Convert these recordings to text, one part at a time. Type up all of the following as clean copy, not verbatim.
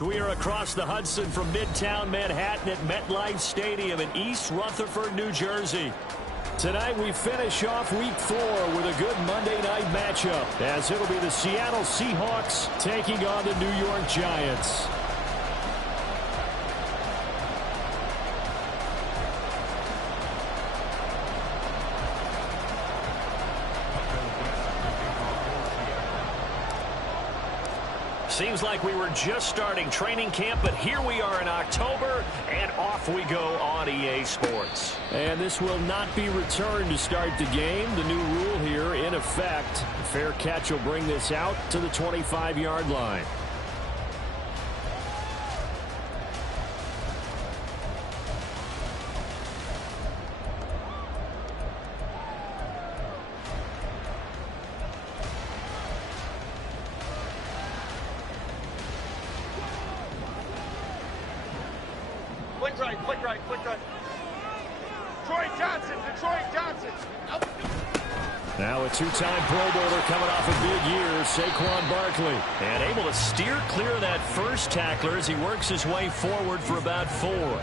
We are across the Hudson from Midtown Manhattan at MetLife Stadium in East Rutherford, New Jersey. Tonight we finish off Week 4 with a good Monday night matchup, as it'll be the Seattle Seahawks taking on the New York Giants. Seems like we were just starting training camp, but here we are in October, and off we go on EA Sports. And this will not be returned to start the game. The new rule here in effect. A fair catch will bring this out to the 25-yard line. Click right. Detroit Johnson. Now a two-time Pro Bowler coming off a big year, Saquon Barkley. And able to steer clear of that first tackler as he works his way forward for about 4.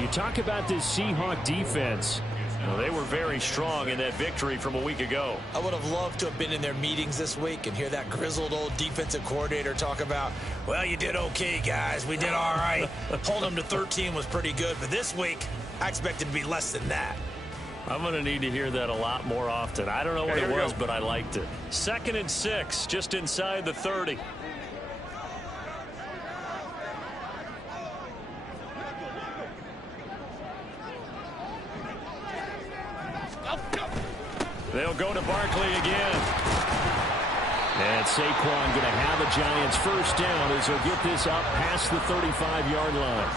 You talk about this Seahawk defense. Well, they were very strong in that victory from a week ago. I would have loved to have been in their meetings this week and hear that grizzled old defensive coordinator talk about, well, you did okay, guys. We did all right. Hold them to 13 was pretty good. But this week, I expected to be less than that. I'm going to need to hear that a lot more often. I don't know what it was, but I liked it. 2nd and 6, just inside the 30. They'll go to Barkley again. And Saquon going to have a Giants first down as he'll get this up past the 35-yard line.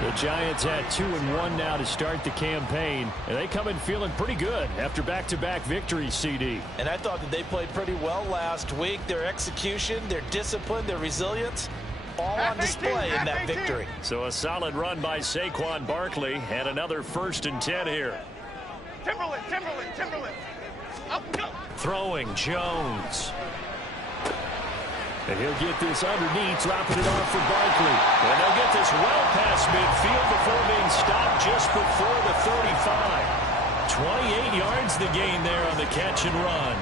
The Giants had 2-1 now to start the campaign, and they come in feeling pretty good after back-to-back victories, CD. And I thought that they played pretty well last week. Their execution, their discipline, their resilience, all on display in that victory. So a solid run by Saquon Barkley, and another 1st and 10 here. Timberland. Up, go. Throwing Jones. And he'll get this underneath, dropping it off for Barkley. And they'll get this well past midfield before being stopped just before the 35. 28 yards the gain there on the catch and run.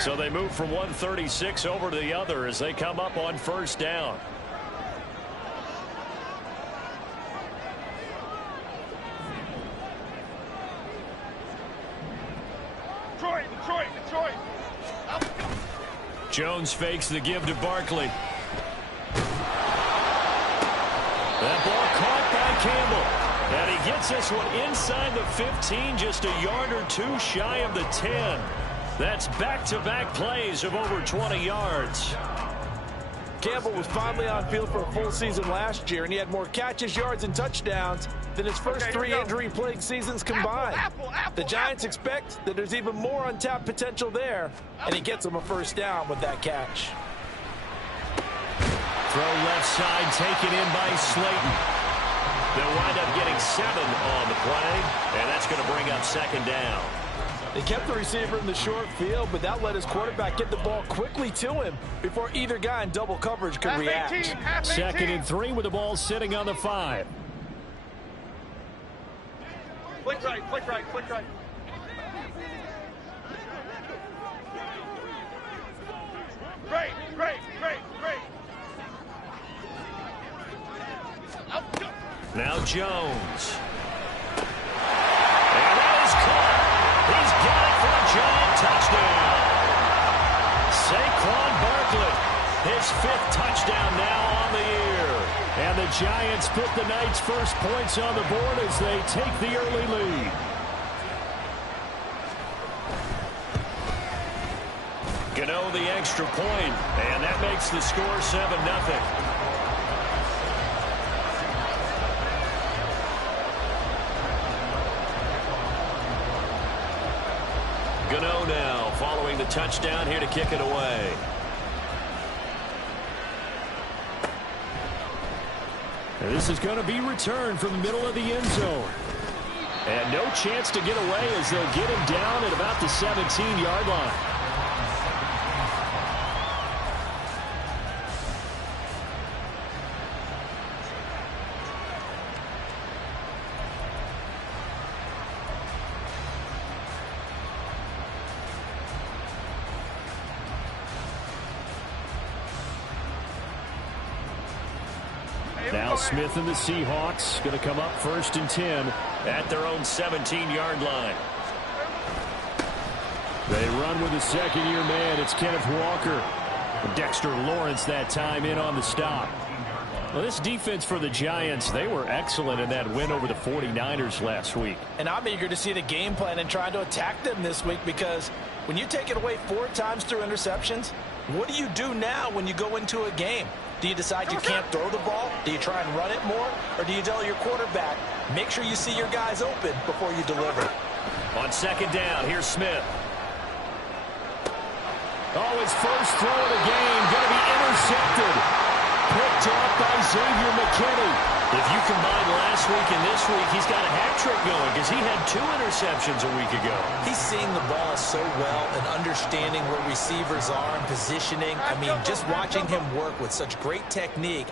So they move from 136 over to the other as they come up on 1st down. Detroit. Jones fakes the give to Barkley. That ball caught by Campbell. And he gets this one inside the 15, just a yard or 2 shy of the 10. That's back-to-back plays of over 20 yards. Campbell was finally on field for a full season last year, and he had more catches, yards, and touchdowns than his first 3 injury-plagued seasons combined. The Giants expect that there's even more untapped potential there, and he gets them a 1st down with that catch. Throw left side, taken in by Slayton. They'll wind up getting 7 on the play, and that's going to bring up 2nd down. They kept the receiver in the short field, but that let his quarterback get the ball quickly to him before either guy in double coverage could react. 2nd and 3 with the ball sitting on the 5. Click right. Great. Up, go. Now Jones. And that is caught. He's got it for a Giant touchdown. Saquon Barkley, his 5th touchdown now on the year. And the Giants put the night's first points on the board as they take the early lead. Gano the extra point, and that makes the score 7-0. Gano now following the touchdown here to kick it away. And this is going to be returned from the middle of the end zone. And no chance to get away as they'll get him down at about the 17-yard line. Now Smith and the Seahawks going to come up 1st and 10 at their own 17-yard line. They run with a second-year man. It's Kenneth Walker. Dexter Lawrence that time in on the stop. Well, this defense for the Giants, they were excellent in that win over the 49ers last week. And I'm eager to see the game plan and trying to attack them this week, because when you take it away 4 times through interceptions, what do you do now when you go into a game? Do you decide you can't throw the ball? Do you try and run it more? Or do you tell your quarterback, make sure you see your guys open before you deliver? On 2nd down, here's Smith. Oh, his first throw of the game going to be intercepted. Picked off by Xavier McKinney. If you combine last week and this week, he's got a hat trick going because he had 2 interceptions a week ago. He's seeing the ball so well and understanding where receivers are and positioning. I mean, just watching him work with such great technique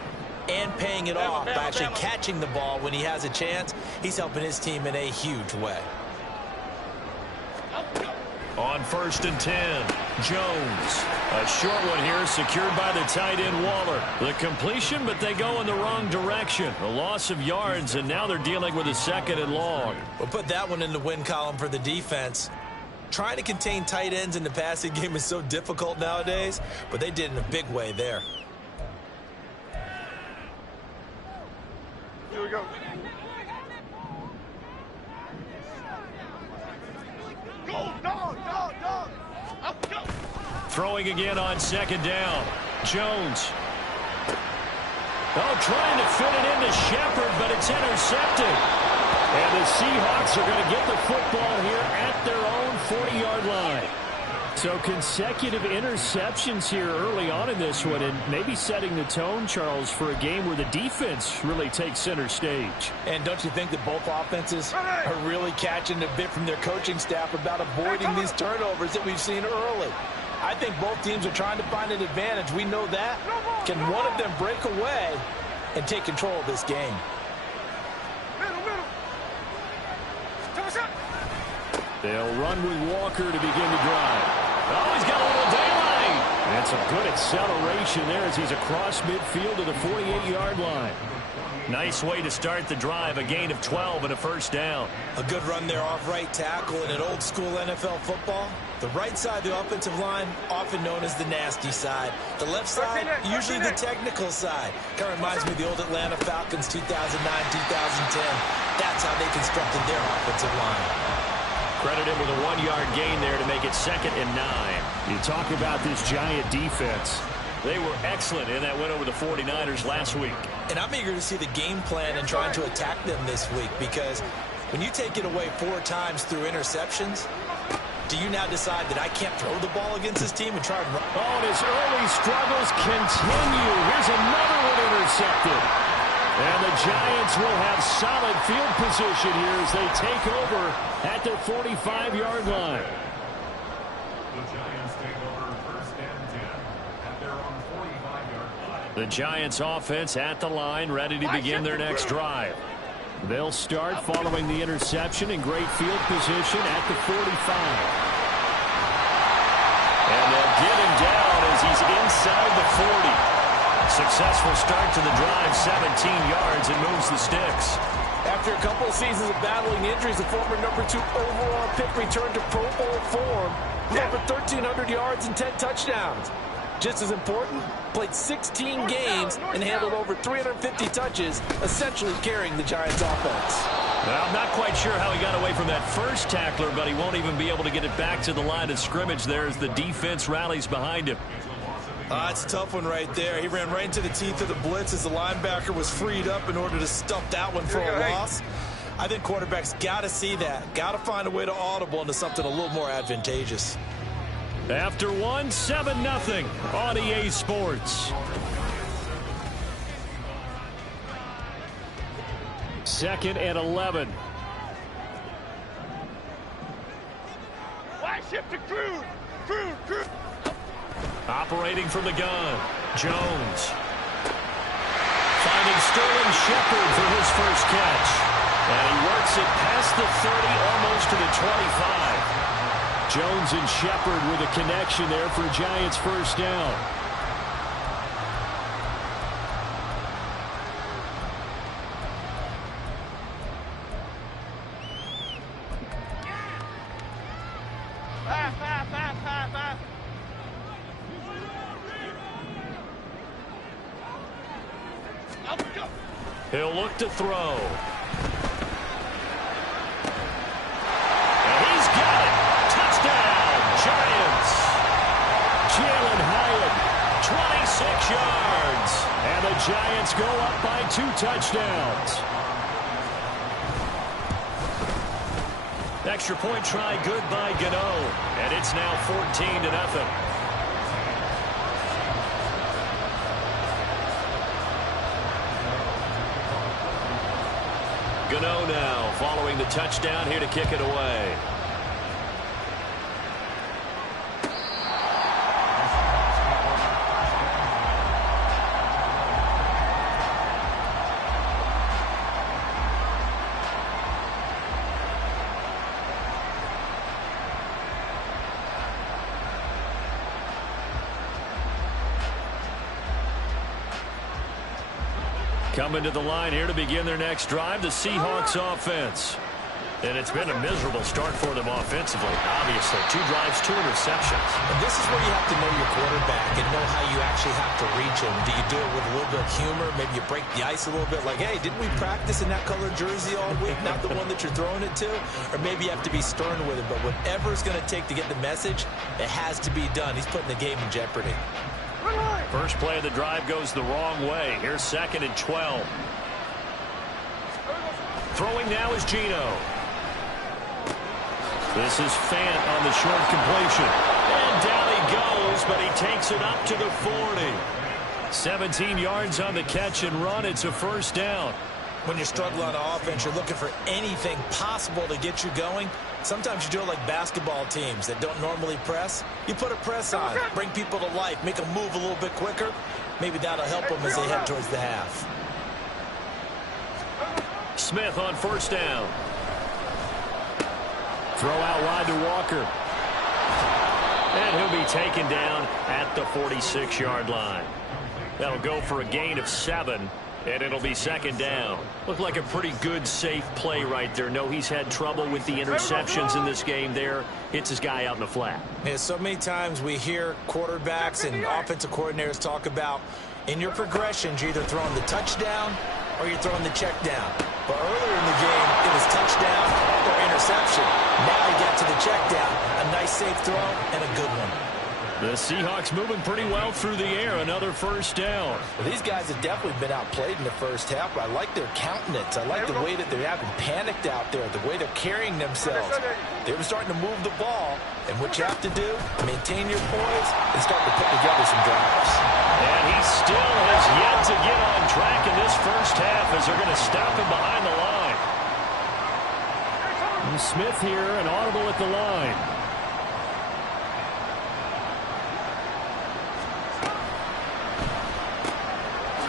and paying it off by actually catching the ball when he has a chance, he's helping his team in a huge way. On 1st and 10, Jones. A short one here secured by the tight end Waller. The completion, but they go in the wrong direction. A loss of yards, and now they're dealing with a 2nd and long. We'll put that one in the win column for the defense. Trying to contain tight ends in the passing game is so difficult nowadays, but they did in a big way there. Here we go. Throwing again on 2nd down. Jones. Oh, trying to fit it into Shepard, but it's intercepted. And the Seahawks are going to get the football here at their own 40-yard line. So consecutive interceptions here early on in this one, and maybe setting the tone, Charles, for a game where the defense really takes center stage. And don't you think that both offenses are really catching a bit from their coaching staff about avoiding these turnovers that we've seen early? I think both teams are trying to find an advantage. We know that. Can one of them break away and take control of this game? They'll run with Walker to begin the drive. Oh, he's got a little daylight. That's a good acceleration there as he's across midfield to the 48-yard line. Nice way to start the drive, a gain of 12 and a 1st down. A good run there off right tackle in an old-school NFL football. The right side of the offensive line, often known as the nasty side. The left side, usually the technical side. Kind of reminds me of the old Atlanta Falcons 2009-2010. That's how they constructed their offensive line. Credited with a 1-yard gain there to make it 2nd and 9. You talk about this Giant defense. They were excellent in that win over the 49ers last week. And I'm eager to see the game plan and trying to attack them this week, because when you take it away 4 times through interceptions, do you now decide that I can't throw the ball against this team and try and run? Oh, and his early struggles continue. Here's another one intercepted. And the Giants will have solid field position here as they take over at their 45-yard line. The Giants take over 1st and 10 at their own 45-yard line. The Giants offense at the line, ready to begin their next drive. They'll start following the interception in great field position at the 45. And they'll get him down as he's inside the 40. Successful start to the drive, 17 yards, and moves the sticks. After a couple of seasons of battling injuries, the former number 2 overall pick returned to Pro Bowl form with over 1,300 yards and 10 touchdowns. Just as important, played 16 games and handled over 350 touches, essentially carrying the Giants offense. Well, I'm not quite sure how he got away from that first tackler, but he won't even be able to get it back to the line of scrimmage there as the defense rallies behind him. It's a tough one right there. He ran right into the teeth of the blitz as the linebacker was freed up in order to stuff that one for a loss. I think quarterbacks got to see that. Got to find a way to audible into something a little more advantageous. After one, 7-0 on EA Sports. 2nd and 11. Why shift to Crude? Crude. Operating from the gun. Jones. Finding Sterling Shepard for his first catch. And he works it past the 30, almost to the 25. Jones and Shepard with a connection there for Giants first down. He'll look to throw. And he's got it. Touchdown, Giants. Jalen Hyatt, 26 yards. And the Giants go up by 2 touchdowns. Extra point try good by Gano. And it's now 14-0. Gano now following the touchdown here to kick it away. Coming to the line here to begin their next drive, the Seahawks offense. And it's been a miserable start for them offensively. Obviously, 2 drives, 2 interceptions. And this is where you have to know your quarterback and know how you actually have to reach him. Do you do it with a little bit of humor? Maybe you break the ice a little bit like, hey, didn't we practice in that colored jersey all week? Not the one that you're throwing it to? Or maybe you have to be stern with it. But whatever it's going to take to get the message, it has to be done. He's putting the game in jeopardy. First play of the drive goes the wrong way. Here's 2nd and 12. Throwing now is Geno. This is Fant on the short completion. And down he goes, but he takes it up to the 40. 17 yards on the catch and run. It's a first down. When you're struggling on offense, you're looking for anything possible to get you going. Sometimes you do it like basketball teams that don't normally press. You put a press on, bring people to life, make them move a little bit quicker. Maybe that'll help them as they head towards the half. Smith on first down. Throw out wide to Walker. And he'll be taken down at the 46-yard line. That'll go for a gain of 7. And it'll be 2nd down. Looked like a pretty good, safe play right there. No, he's had trouble with the interceptions in this game there. Hits his guy out in the flat. Yeah, so many times we hear quarterbacks and offensive coordinators talk about in your progressions, you're either throwing the touchdown or you're throwing the check down. But earlier in the game, it was touchdown or interception. Now he got to the check down. A nice, safe throw and a good one. The Seahawks moving pretty well through the air. Another first down. Well, these guys have definitely been outplayed in the first half, but I like their countenance. I like the way that they haven't panicked out there, the way they're carrying themselves. They were starting to move the ball, and what you have to do, maintain your poise and start to put together some drives. And he still has yet to get on track in this first half as they're going to stop him behind the line. And Smith here, an audible at the line.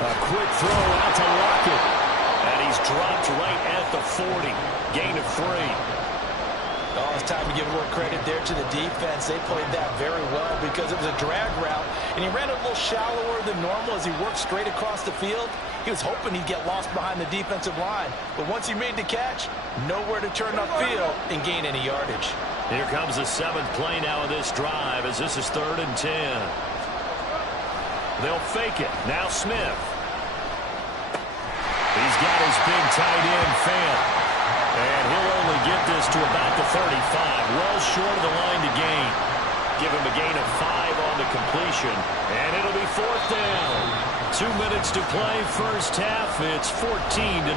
A quick throw out to Lockett. And he's dropped right at the 40. Gain of 3. Oh, it's time to give a little credit there to the defense. They played that very well because it was a drag route, and he ran a little shallower than normal as he worked straight across the field. He was hoping he'd get lost behind the defensive line, but once he made the catch, nowhere to turn upfield and gain any yardage. Here comes the 7th play now of this drive as this is 3rd and 10. They'll fake it. Now Smith. He's got his big tight end, Fant. And he'll only get this to about the 35. Well short of the line to gain. Give him a gain of 5 on the completion. And it'll be 4th down. 2 minutes to play first half. It's 14-0.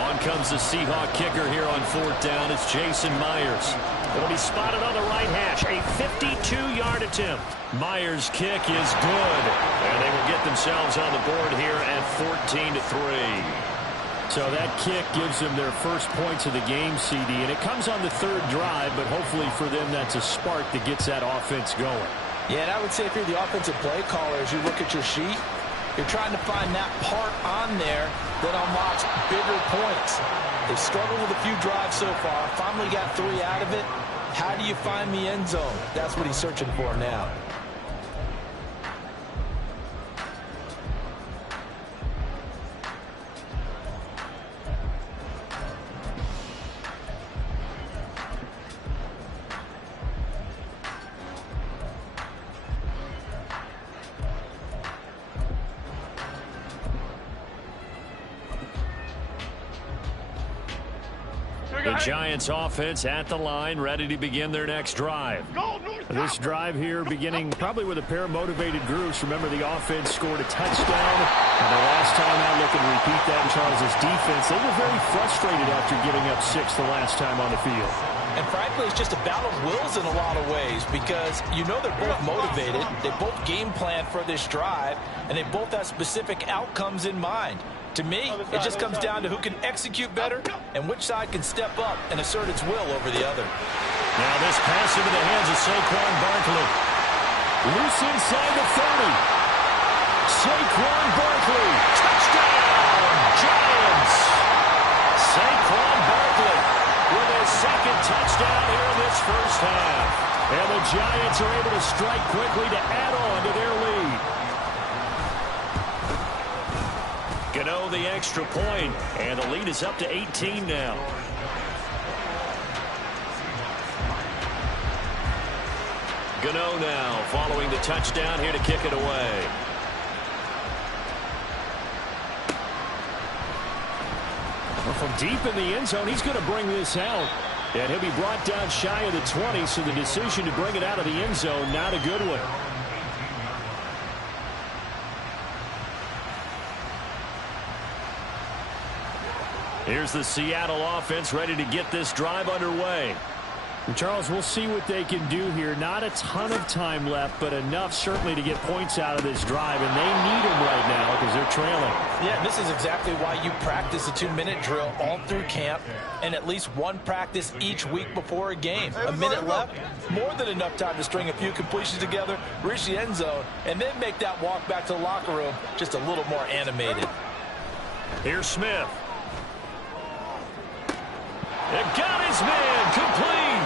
On comes the Seahawk kicker here on 4th down. It's Jason Myers. It'll be spotted on the right hash. A 52-yard attempt. Myers' kick is good. And they will get themselves on the board here at 14-3. So that kick gives them their first points of the game, CD. And it comes on the 3rd drive, but hopefully for them that's a spark that gets that offense going. Yeah, and I would say if you're the offensive play caller, as you look at your sheet, you're trying to find that part on there that unlocks bigger points. They've struggled with a few drives so far. Finally got 3 out of it. How do you find the end zone? That's what he's searching for now. The Giants offense at the line, ready to begin their next drive. This drive here beginning probably with a pair of motivated groups. Remember, the offense scored a touchdown. And the last time out, look and repeat that in Charles' defense. They were very frustrated after giving up 6 the last time on the field. And frankly, it's just a battle of wills in a lot of ways because you know they're both motivated. They both game plan for this drive, and they both have specific outcomes in mind. To me, it just comes down to who can execute better and which side can step up and assert its will over the other. Now this pass into the hands of Saquon Barkley. Loose inside the 30. Saquon Barkley. Touchdown, Giants. Saquon Barkley with his 2nd touchdown here in this first half. And the Giants are able to strike quickly to add on to their lead. Gano the extra point, and the lead is up to 18 now. Gano now following the touchdown here to kick it away. Well, from deep in the end zone, he's going to bring this out. And he'll be brought down shy of the 20, so the decision to bring it out of the end zone, not a good one. Here's the Seattle offense ready to get this drive underway. And Charles, we'll see what they can do here. Not a ton of time left, but enough certainly to get points out of this drive. And they need them right now because they're trailing. Yeah, this is exactly why you practice a 2-minute drill all through camp and at least one practice each week before a game. A minute left, more than enough time to string a few completions together, reach the end zone, and then make that walk back to the locker room just a little more animated. Here's Smith. It got his man complete.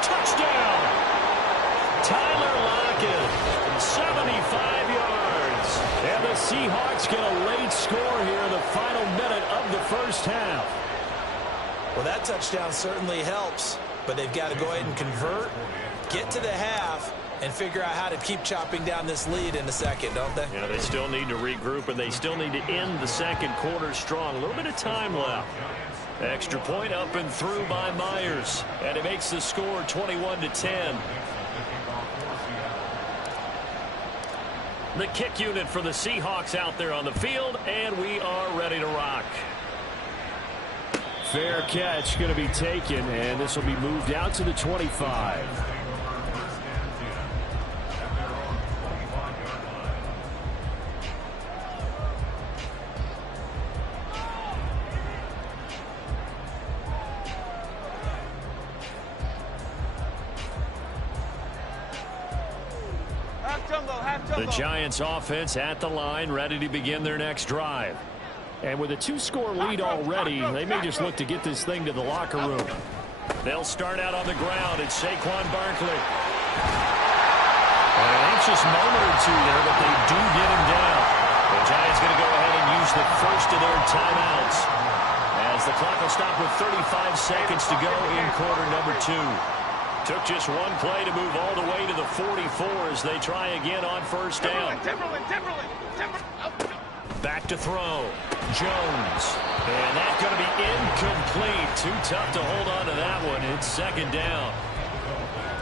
Touchdown. Tyler Lockett, 75 yards. And the Seahawks get a late score here in the final minute of the first half. Well, that touchdown certainly helps, but they've got to go ahead and convert, get to the half, and figure out how to keep chopping down this lead in the second, don't they? Yeah, they still need to regroup, and they still need to end the second quarter strong. A little bit of time left. Extra point up and through by Myers, and it makes the score 21-10. The kick unit for the Seahawks out there on the field, and we are ready to rock. Fair catch going to be taken, and this will be moved out to the 25. The Giants offense at the line, ready to begin their next drive. And with a 2-score lead already, they may just look to get this thing to the locker room. They'll start out on the ground. It's Saquon Barkley. An anxious moment or two there, but they do get him down. The Giants going to go ahead and use the first of their timeouts as the clock will stop with 35 seconds to go in quarter number 2. Took just one play to move all the way to the 44 as they try again on first down. Back to throw. Jones. And that's going to be incomplete. Too tough to hold on to that one. It's second down.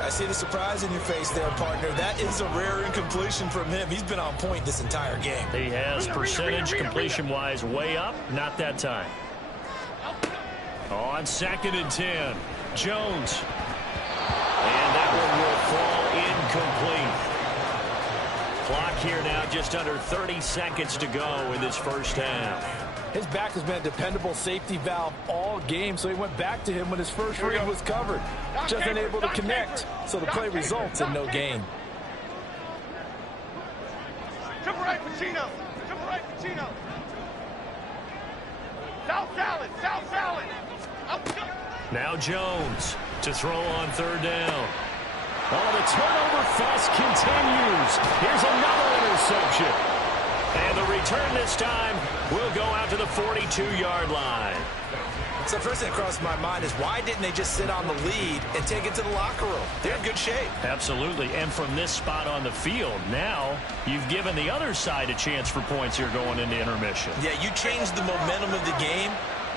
I see the surprise in your face there, partner. That is a rare incompletion from him. He's been on point this entire game. He has percentage completion-wise way up. Not that time. On 2nd and 10, Jones. And that one will fall incomplete. Clock here now, just under 30 seconds to go in this first half. His back has been a dependable safety valve all game, so he went back to him when his first read was covered. Just unable to connect, so the play results in no gain. Jump right, Pacino. Jump right, Pacino. South salad, South salad. Now Jones to throw on 3rd down. Oh, the turnover fest continues. Here's another interception. And the return this time will go out to the 42-yard line. So the first thing that crossed my mind is why didn't they just sit on the lead and take it to the locker room? They're in good shape. Absolutely. And from this spot on the field, now you've given the other side a chance for points here going into intermission. Yeah, you changed the momentum of the game,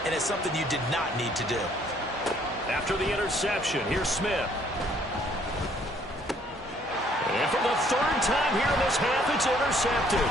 and it's something you did not need to do. After the interception, here's Smith. And for the 3rd time here in this half, it's intercepted.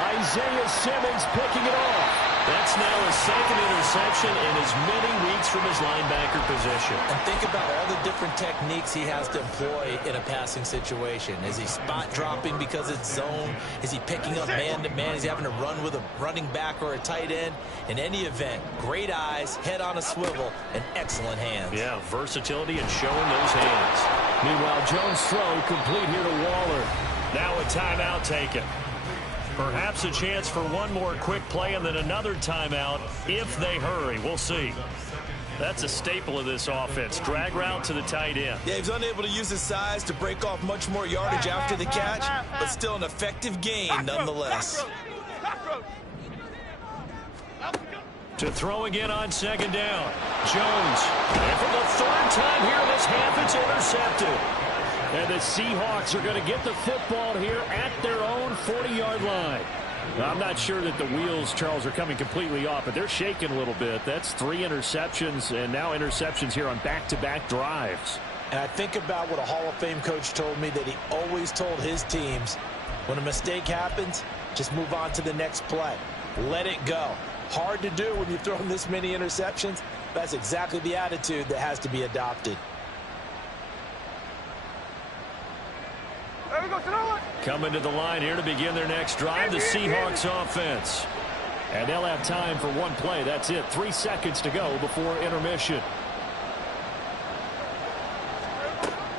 Isaiah Simmons picking it off. That's now his 2nd interception in as many weeks from his linebacker position. And think about all the different techniques he has to employ in a passing situation. Is he spot dropping because it's zone? Is he picking up man-to-man? Is he having to run with a running back or a tight end? In any event, great eyes, head on a swivel, and excellent hands. Yeah, versatility and showing those hands. Meanwhile, Jones' throw complete here to Waller. Now a timeout taken. Perhaps a chance for one more quick play and then another timeout if they hurry. We'll see. That's a staple of this offense. Drag route to the tight end. Yeah, he was unable to use his size to break off much more yardage after the catch, but still an effective gain nonetheless. To throw again on 2nd down. Jones. And for the 3rd time here in this half, it's intercepted. And the Seahawks are going to get the football here at their own 40-yard line. I'm not sure that the wheels, Charles, are coming completely off, but they're shaking a little bit. That's 3 interceptions, and now interceptions here on back-to-back drives. And I think about what a Hall of Fame coach told me, that he always told his teams, when a mistake happens, just move on to the next play. Let it go. Hard to do when you've thrown this many interceptions. That's exactly the attitude that has to be adopted. Coming to the line here to begin their next drive, the Seahawks offense. And they'll have time for one play. That's it. 3 seconds to go before intermission.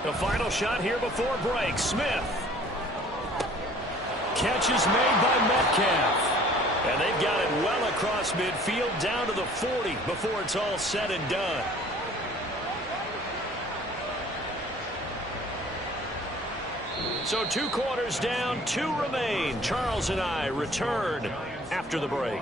The final shot here before break. Smith. Catch is made by Metcalf. And they've got it well across midfield down to the 40 before it's all said and done. So 2 quarters down, 2 remain. Charles and I return after the break.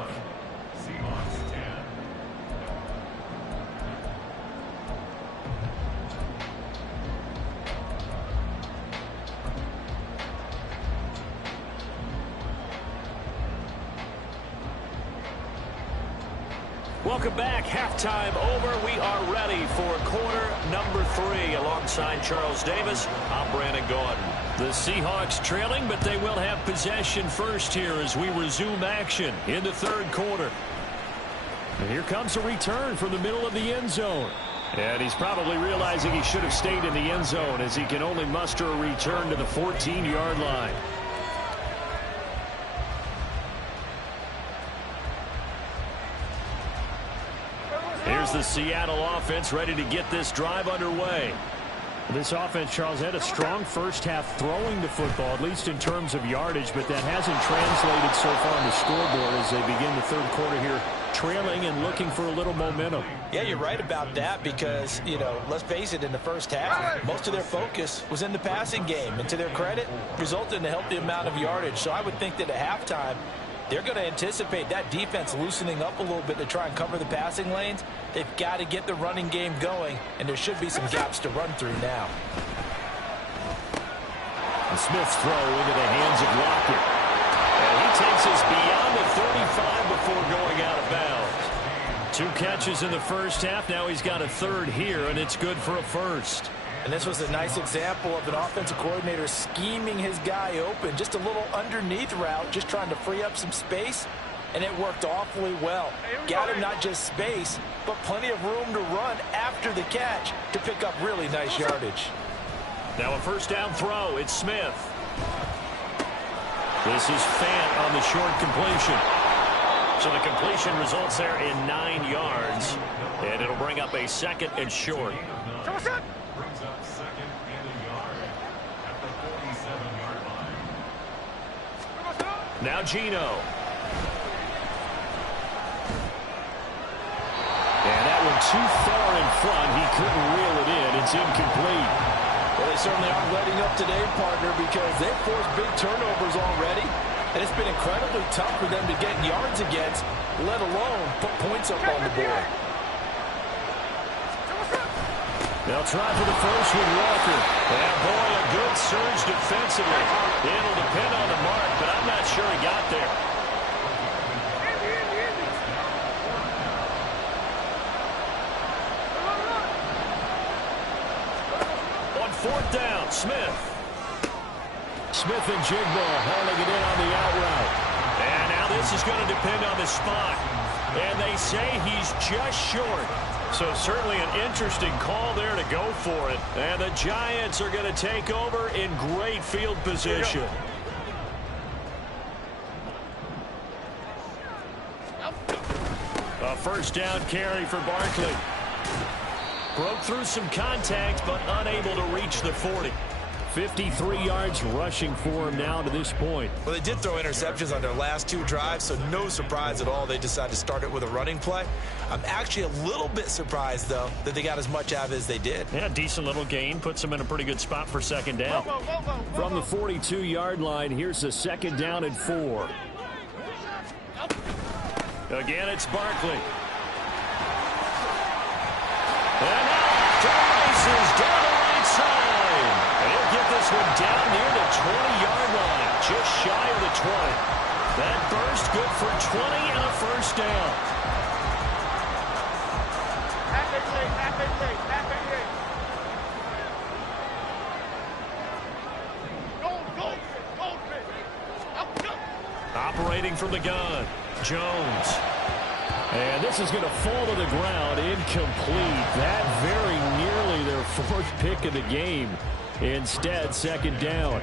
Welcome back. Halftime over. We are ready for quarter number 3. Alongside Charles Davis, I'm Brandon Gordon. The Seahawks trailing, but they will have possession first here as we resume action in the 3rd quarter. And here comes a return from the middle of the end zone. And he's probably realizing he should have stayed in the end zone as he can only muster a return to the 14-yard line. Here's the Seattle offense ready to get this drive underway. This offense, Charles, had a strong first half throwing the football, at least in terms of yardage, but that hasn't translated so far on the scoreboard as they begin the 3rd quarter here, trailing and looking for a little momentum. Yeah, you're right about that because, you know, let's face it, in the first half, most of their focus was in the passing game. And to their credit, resulted in a healthy amount of yardage. So I would think that at halftime, they're going to anticipate that defense loosening up a little bit to try and cover the passing lanes. They've got to get the running game going, and there should be some gaps to run through now. And Smith's throw into the hands of Lockett. And he takes us beyond the 35 before going out of bounds. 2 catches in the first half. Now he's got a 3rd here, and it's good for a 1st. And this was a nice example of an offensive coordinator scheming his guy open. Just a little underneath route, just trying to free up some space, and it worked awfully well. Got him not just space, but plenty of room to run after the catch to pick up really nice yardage. Now a first down throw. It's Smith. This is Fant on the short completion. So the completion results there in 9 yards, and it'll bring up a second and short. Brings up second and a yard at the 47-yard line. Now Geno. And that one too far in front. He couldn't reel it in. It's incomplete. Well, they certainly aren't letting up today, partner, because they've forced big turnovers already. And it's been incredibly tough for them to get yards against, let alone put points up on the board. They'll try for the first with Walker. And boy, a good surge defensively. It'll depend on the mark, but I'm not sure he got there. On fourth down, Smith. Smith and Jigba hauling it in on the out route. And now this is going to depend on the spot. And they say he's just short. So certainly an interesting call there to go for it. And the Giants are going to take over in great field position. A first down carry for Barkley. Broke through some contact, but unable to reach the 40. 53 yards rushing for him now to this point. Well, they did throw interceptions on their last 2 drives, so no surprise at all they decided to start it with a running play. I'm actually a little bit surprised, though, that they got as much out of it as they did. Yeah, decent little gain. Puts them in a pretty good spot for second down. From the 42-yard line, here's the second down and 4. Again, it's Barkley. And now to the races down the right side. And he'll get this one down near the 20-yard line, just shy of the 20. That burst good for 20 and a first down. Operating from the gun, Jones. And this is going to fall to the ground, incomplete. That very nearly their 4th pick of the game. Instead, second down.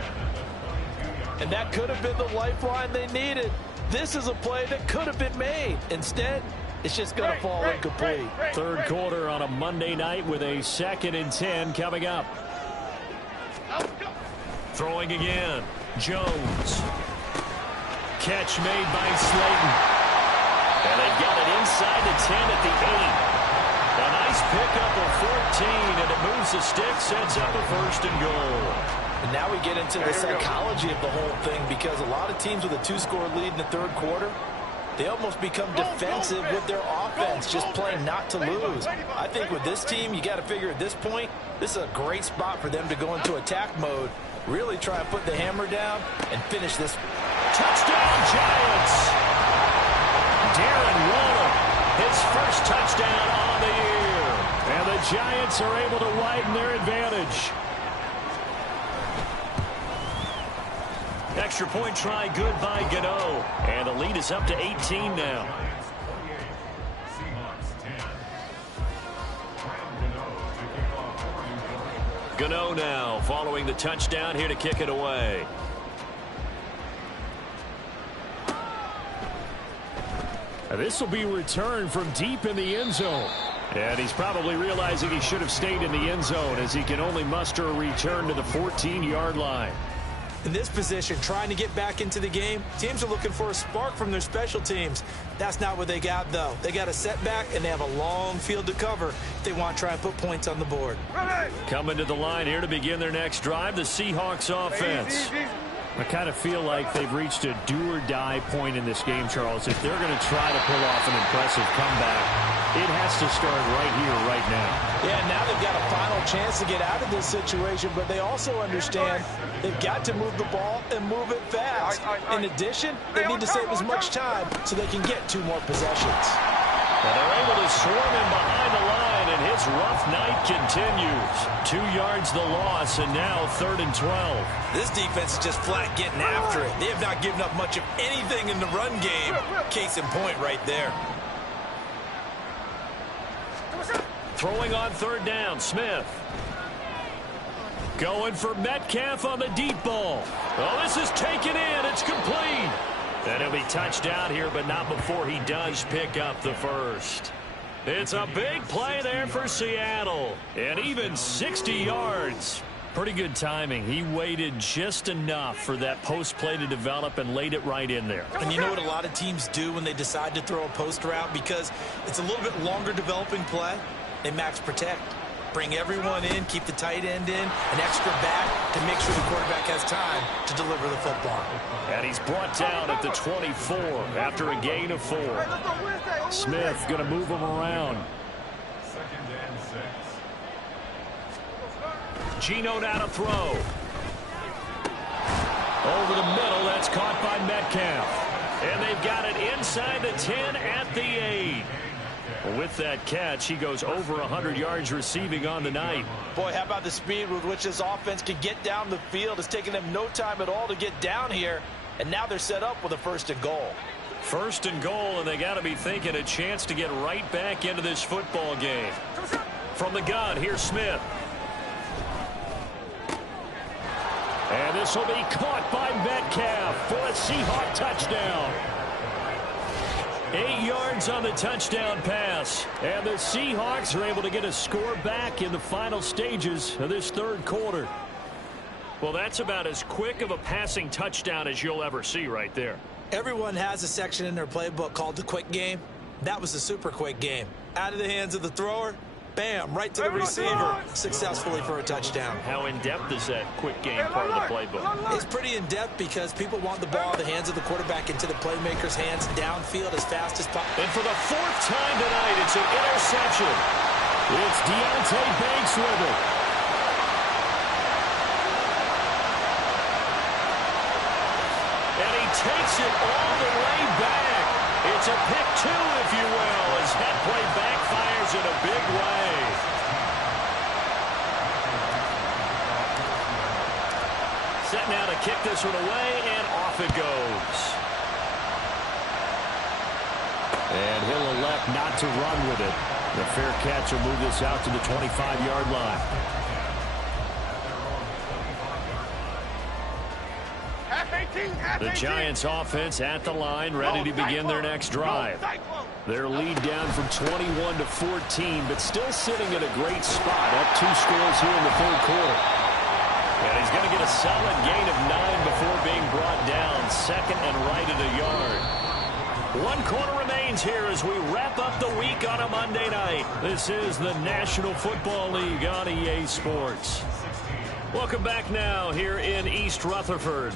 And that could have been the lifeline they needed. This is a play that could have been made. Instead, it's just going to fall incomplete. Third quarter on a Monday night with a 2nd and 10 coming up. Throwing again, Jones. Catch made by Slayton. And they've got it inside the 10 at the 8. A nice pickup of 14, and it moves the stick, sets up a first and goal. And now we get into the psychology of the whole thing, because a lot of teams with a 2-score lead in the third quarter, they almost become defensive with their offense, just playing not to lose. I think with this team, you got to figure at this point, this is a great spot for them to go into attack mode, really try and put the hammer down and finish this. Touchdown, Giants! Darren Waller, his first touchdown on the year. And the Giants are able to widen their advantage. Extra point try good by Gano. And the lead is up to 18 now. Gano now following the touchdown here to kick it away. This will be returned from deep in the end zone. And he's probably realizing he should have stayed in the end zone, as he can only muster a return to the 14-yard line. In this position, trying to get back into the game, teams are looking for a spark from their special teams. That's not what they got, though. They got a setback, and they have a long field to cover if they want to try and put points on the board. Coming to the line here to begin their next drive, the Seahawks offense. I kind of feel like they've reached a do-or-die point in this game, Charles. If they're going to try to pull off an impressive comeback, it has to start right here, right now. Yeah, now they've got a final chance to get out of this situation, but they also understand they've got to move the ball and move it fast. In addition, they need to save as much time so they can get 2 more possessions. And they're able to swarm him behind the line, and his his rough night continues. 2 yards the loss, and now 3rd and 12. This defense is just flat getting after it. They have not given up much of anything in the run game. Case in point right there. Throwing on 3rd down, Smith. Going for Metcalf on the deep ball. Oh, this is taken in. It's complete. And he'll be touchdown here, but not before he does pick up the first. It's a big play there for Seattle. And even 60 yards. Pretty good timing. He waited just enough for that post play to develop and laid it right in there. And you know what a lot of teams do when they decide to throw a post route? Because it's a little bit longer developing play. They max protect. Bring everyone in, keep the tight end in, an extra back to make sure the quarterback has time to deliver the football. And he's brought down at the 24 after a gain of 4. Smith going to move him around. 2nd and 6. Geno now to throw. Over the middle, that's caught by Metcalf. And they've got it inside the 10 at the 8. With that catch, he goes over 100 yards receiving on the night. Boy, how about the speed with which this offense can get down the field? It's taken them no time at all to get down here, and now they're set up with a 1st and goal. 1st and goal, and they got to be thinking a chance to get right back into this football game. From the gun, here's Smith. And this will be caught by Metcalf for a Seahawk touchdown. 8 yards on the touchdown pass. And the Seahawks are able to get a score back in the final stages of this 3rd quarter. Well, that's about as quick of a passing touchdown as you'll ever see right there. Everyone has a section in their playbook called the quick game. That was a super quick game. Out of the hands of the thrower, bam, right to the receiver, successfully for a touchdown. How in-depth is that quick game part of the playbook? It's pretty in-depth because people want the ball in the hands of the quarterback into the playmaker's hands downfield as fast as possible. And for the 4th time tonight, it's an interception. It's Deonte Banks with it. And he takes it all the way back. It's a pick 2, if you will, as that play backfires in a big way. Set now to kick this one away, and off it goes. And he'll elect not to run with it. The fair catch will move this out to the 25-yard line. The Giants offense at the line, ready to begin their next drive. Their lead down from 21 to 14, but still sitting at a great spot, up 2 scores here in the 3rd quarter. And he's going to get a solid gain of 9 before being brought down, 2nd and right at a yard. 1 quarter remains here as we wrap up the week on a Monday night. This is the National Football League on EA Sports. Welcome back now here in East Rutherford.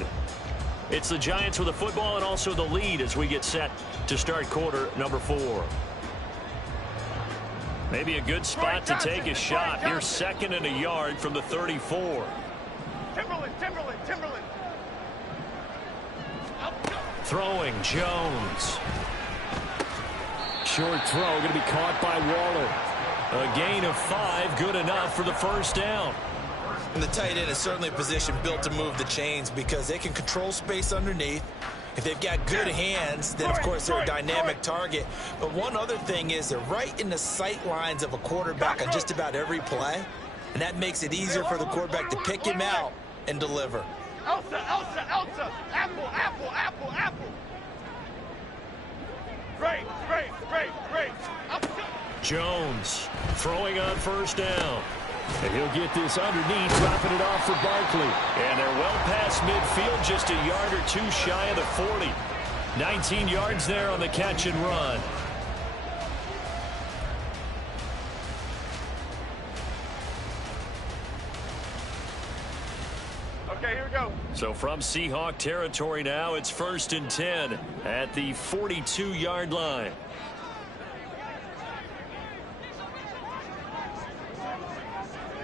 It's the Giants with the football and also the lead as we get set to start quarter number 4. Maybe a good spot to take a shot. Here's 2nd and a yard from the 34. Timberland. Throwing, Jones. Short throw, going to be caught by Waller. A gain of 5, good enough for the 1st down. And the tight end is certainly a position built to move the chains because they can control space underneath. If they've got good hands, then, of course, they're a dynamic target. But one other thing is they're right in the sight lines of a quarterback on just about every play. And that makes it easier for the quarterback to pick him out and deliver. Elsa. Apple. Great. Jones throwing on 1st down. And he'll get this underneath, dropping it off for Barkley. And they're well past midfield, just a yard or 2 shy of the 40. 19 yards there on the catch and run. Okay, here we go. So from Seahawk territory now, it's 1st and 10 at the 42-yard line.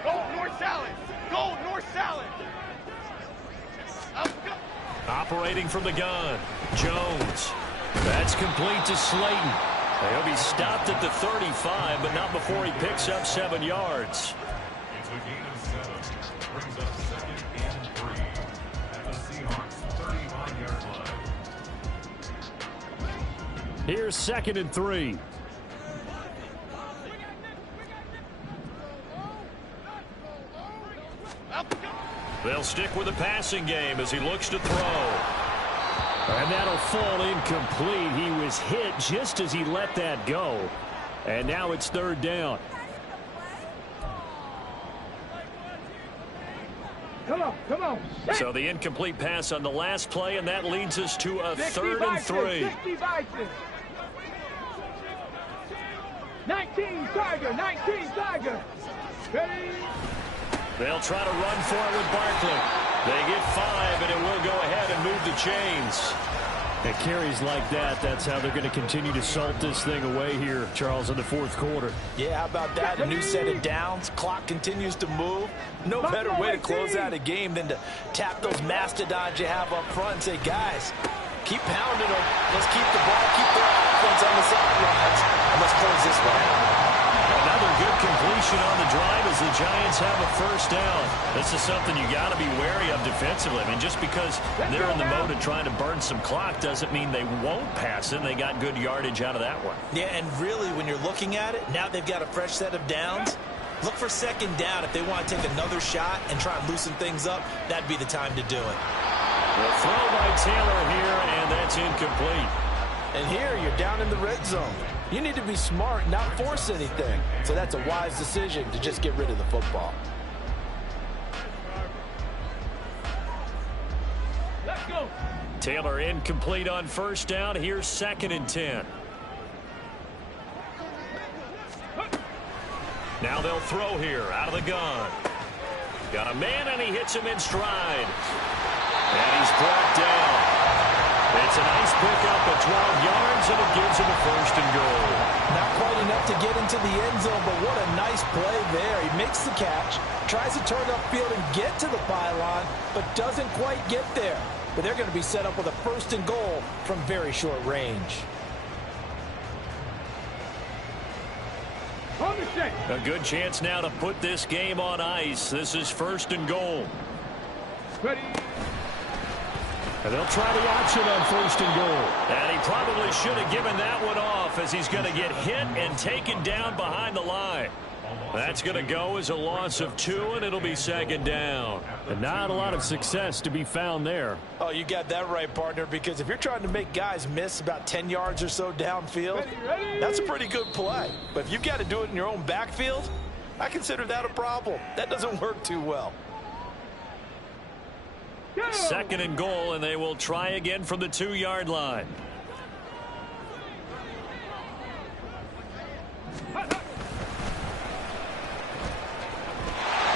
Gold north salad. Operating from the gun, Jones. That's complete to Slayton. He'll be stopped at the 35, but not before he picks up 7 yards. It's a gain of 7. Brings up 2nd and 3 at the Seahawks 35-yard line. Here's 2nd and 3. They'll stick with the passing game as he looks to throw. And that'll fall incomplete. He was hit just as he let that go. And now it's 3rd down. Come on. So the incomplete pass on the last play, and that leads us to a 3rd and 3. 19 Tiger. Ready? They'll try to run for it with Barkley. They get 5, and it will go ahead and move the chains. At carries like that, that's how they're going to continue to salt this thing away here, Charles, in the 4th quarter. Yeah, how about that? A new set of downs. Clock continues to move. No better way to close out a game than to tap those mastodons you have up front and say, guys, keep pounding them. Let's keep the ball, keep the offense on the sidelines, and let's close this one out. Another good completion on the drive as the Giants have a 1st down. This is something you got to be wary of defensively. I mean, just because they're in the mode of trying to burn some clock doesn't mean they won't pass it. They got good yardage out of that one. Yeah, and really, when you're looking at it, now they've got a fresh set of downs. Look for 2nd down. If they want to take another shot and try and loosen things up, that'd be the time to do it. The throw by Taylor here, and that's incomplete. And here, you're down in the red zone. You need to be smart, not force anything. So that's a wise decision to just get rid of the football. Let's go. Taylor incomplete on 1st down. Here's 2nd and 10. Now they'll throw here out of the gun. Got a man, and he hits him in stride. And he's brought down. It's a nice pickup at 12 yards, and it gives him a 1st and goal. Not quite enough to get into the end zone, but what a nice play there. He makes the catch, tries to turn upfield and get to the pylon, but doesn't quite get there. But they're going to be set up with a 1st and goal from very short range. A good chance now to put this game on ice. This is 1st and goal. Ready? And they'll try the option on 1st and goal. And he probably should have given that one off as he's going to get hit and taken down behind the line. That's going to go as a loss of 2, and it'll be 2nd down. And not a lot of success to be found there. Oh, you got that right, partner, because if you're trying to make guys miss about 10 yards or so downfield, that's a pretty good play. But if you've got to do it in your own backfield, I consider that a problem. That doesn't work too well. 2nd and goal, and they will try again from the 2-yard line.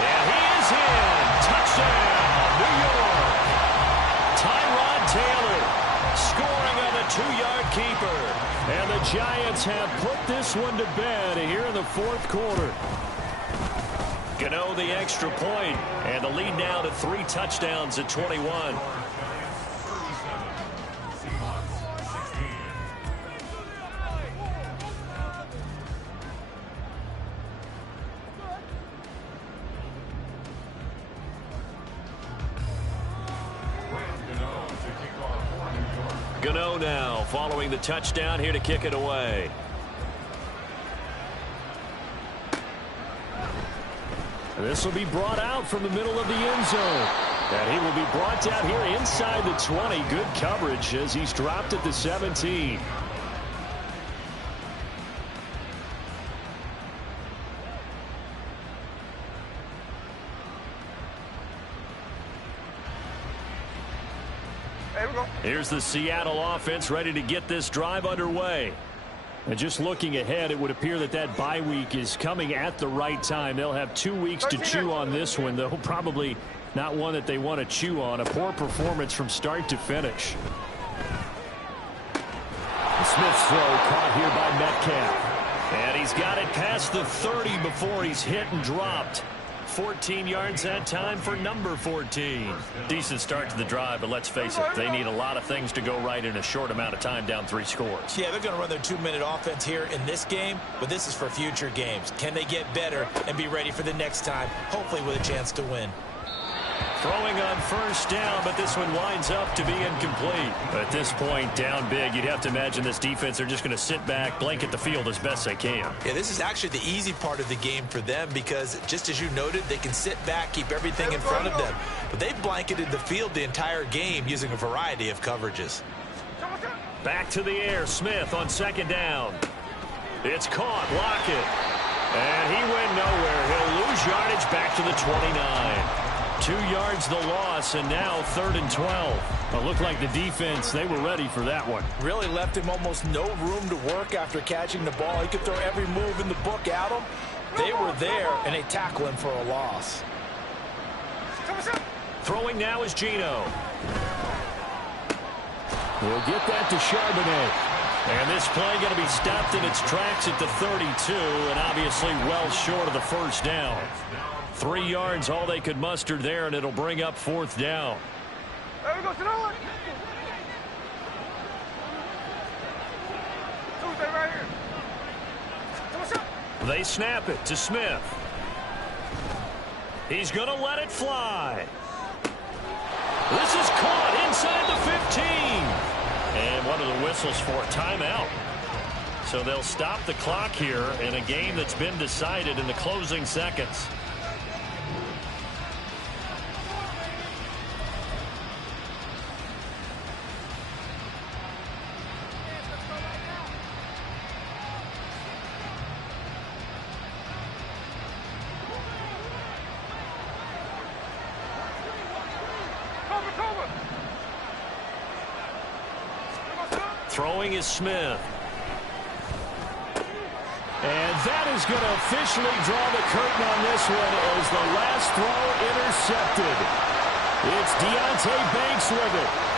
And he is in. Touchdown, New York. Tyrod Taylor scoring on the 2-yard keeper. And the Giants have put this one to bed here in the 4th quarter. Gano the extra point, and the lead now to 3 touchdowns at 21. Gano now following the touchdown here to kick it away. This will be brought out from the middle of the end zone. And he will be brought down here inside the 20. Good coverage as he's dropped at the 17. There we go. Here's the Seattle offense ready to get this drive underway. And just looking ahead, it would appear that that bye week is coming at the right time. They'll have 2 weeks to chew on this one, though probably not one that they want to chew on. A poor performance from start to finish. Smith's throw caught here by Metcalf. And he's got it past the 30 before he's hit and dropped. 14 yards that time for number 14. Decent start to the drive, but let's face it, they need a lot of things to go right in a short amount of time, down 3 scores. Yeah, they're going to run their 2-minute offense here in this game, but this is for future games. Can they get better and be ready for the next time, hopefully with a chance to win? Throwing on first down, but this one winds up to be incomplete. At this point, down big, you'd have to imagine this defense are just going to sit back, blanket the field as best they can. Yeah, this is actually the easy part of the game for them because, just as you noted, they can sit back, keep everything in front of them. But they've blanketed the field the entire game using a variety of coverages. Back to the air, Smith on second down. It's caught, Lockett. And he went nowhere. He'll lose yardage back to the 29. 2 yards the loss, and now 3rd and 12. It looked like the defense, they were ready for that one. Really left him almost no room to work after catching the ball. He could throw every move in the book at him. They were there, and they tackle him for a loss. Throwing now is Geno. We'll get that to Charbonnet. And this play going to be stopped in its tracks at the 32, and obviously well short of the first down. 3 yards, all they could muster there, and it'll bring up 4th down. There we go, throw it. Tuesday right here. They snap it to Smith. He's going to let it fly. This is caught inside the 15. And one of the whistles for a timeout. So they'll stop the clock here in a game that's been decided in the closing seconds. Throwing is Smith. And that is going to officially draw the curtain on this one as the last throw intercepted. It's Deonte Banks with it.